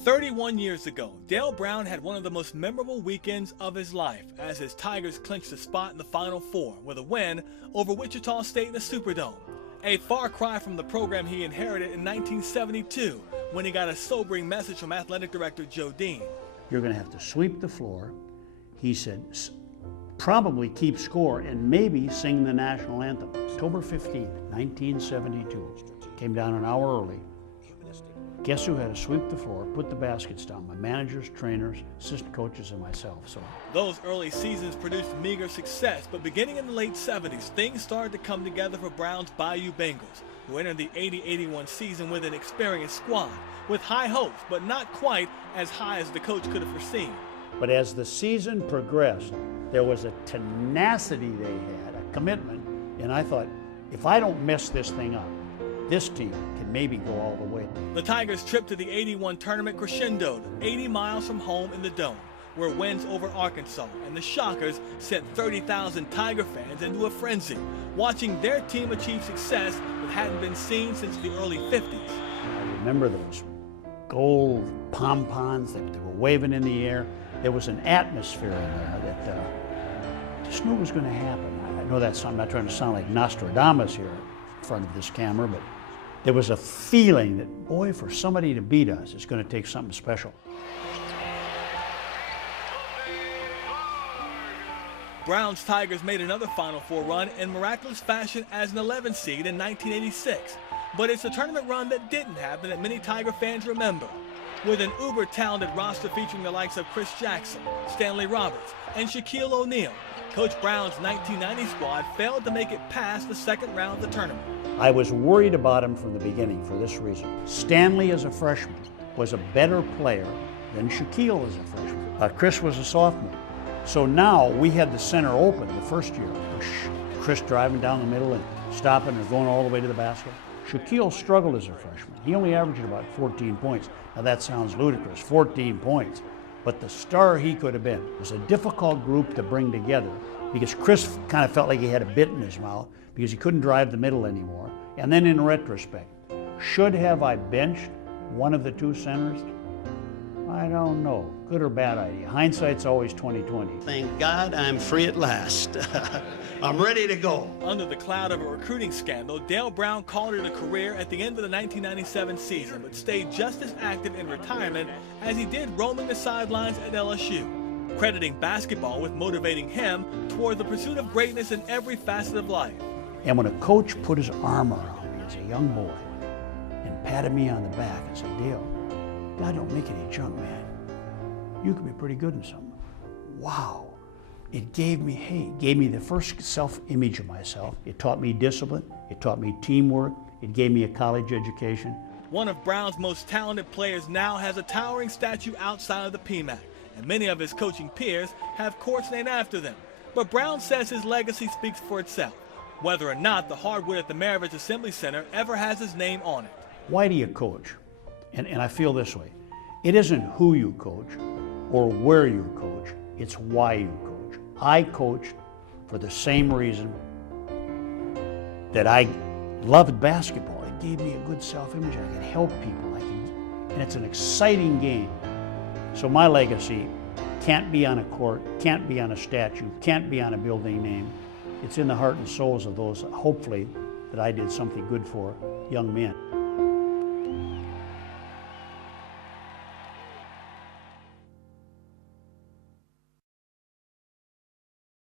31 years ago, Dale Brown had one of the most memorable weekends of his life as his Tigers clinched a spot in the Final Four with a win over Wichita State in the Superdome. A far cry from the program he inherited in 1972 when he got a sobering message from athletic director Joe Dean. You're going to have to sweep the floor, he said, probably keep score, and maybe sing the national anthem. October 15, 1972. Came down an hour early. Guess who had to sweep the floor, put the baskets down? My managers, trainers, assistant coaches, and myself. So those early seasons produced meager success, but beginning in the late 70s, things started to come together for Brown's Bayou Bengals, who entered the 80-81 season with an experienced squad, with high hopes, but not quite as high as the coach could have foreseen. But as the season progressed, there was a tenacity they had, a commitment, and I thought, if I don't mess this thing up, this team can maybe go all the way. The Tigers' trip to the 81 tournament crescendoed 80 miles from home in the Dome, where wins over Arkansas and the Shockers sent 30,000 Tiger fans into a frenzy, watching their team achieve success that hadn't been seen since the early 50s. I remember those gold pom-poms that were waving in the air. There was an atmosphere in there that just knew it was going to happen. I know that's, I'm not trying to sound like Nostradamus here in front of this camera, but there was a feeling that, boy, for somebody to beat us, it's going to take something special. Brown's Tigers made another Final Four run in miraculous fashion as an 11 seed in 1986. But it's a tournament run that didn't happen that many Tiger fans remember. With an uber-talented roster featuring the likes of Chris Jackson, Stanley Roberts, and Shaquille O'Neal, Coach Brown's 1990 squad failed to make it past the second round of the tournament. I was worried about him from the beginning for this reason. Stanley as a freshman was a better player than Shaquille as a freshman. Chris was a sophomore. So now we had the center open the first year. Chris driving down the middle and stopping and going all the way to the basket. Shaquille struggled as a freshman. He only averaged about 14 points. Now that sounds ludicrous, 14 points. But the star he could have been. It was a difficult group to bring together because Chris kind of felt like he had a bit in his mouth because he couldn't drive the middle anymore. And then in retrospect, should have I benched one of the two centers? I don't know. Good or bad idea. Hindsight's always 20/20. Thank God I'm free at last. I'm ready to go. Under the cloud of a recruiting scandal, Dale Brown called it a career at the end of the 1997 season, but stayed just as active in retirement as he did roaming the sidelines at LSU, crediting basketball with motivating him toward the pursuit of greatness in every facet of life. And when a coach put his arm around me as a young boy and patted me on the back and said, Dale, God don't make any junk, man. You could be pretty good in something. Wow. It gave me the first self-image of myself. It taught me discipline. It taught me teamwork. It gave me a college education. One of Brown's most talented players now has a towering statue outside of the PMAC, and many of his coaching peers have courts named after them. But Brown says his legacy speaks for itself, whether or not the hardwood at the Maravich Assembly Center ever has his name on it. Why do you coach? And I feel this way. It isn't who you coach or where you coach, it's why you coach. I coached for the same reason that I loved basketball. It gave me a good self-image. I could help people. And it's an exciting game. So my legacy can't be on a court, can't be on a statue, can't be on a building name. It's in the heart and souls of those, hopefully, that I did something good for young men.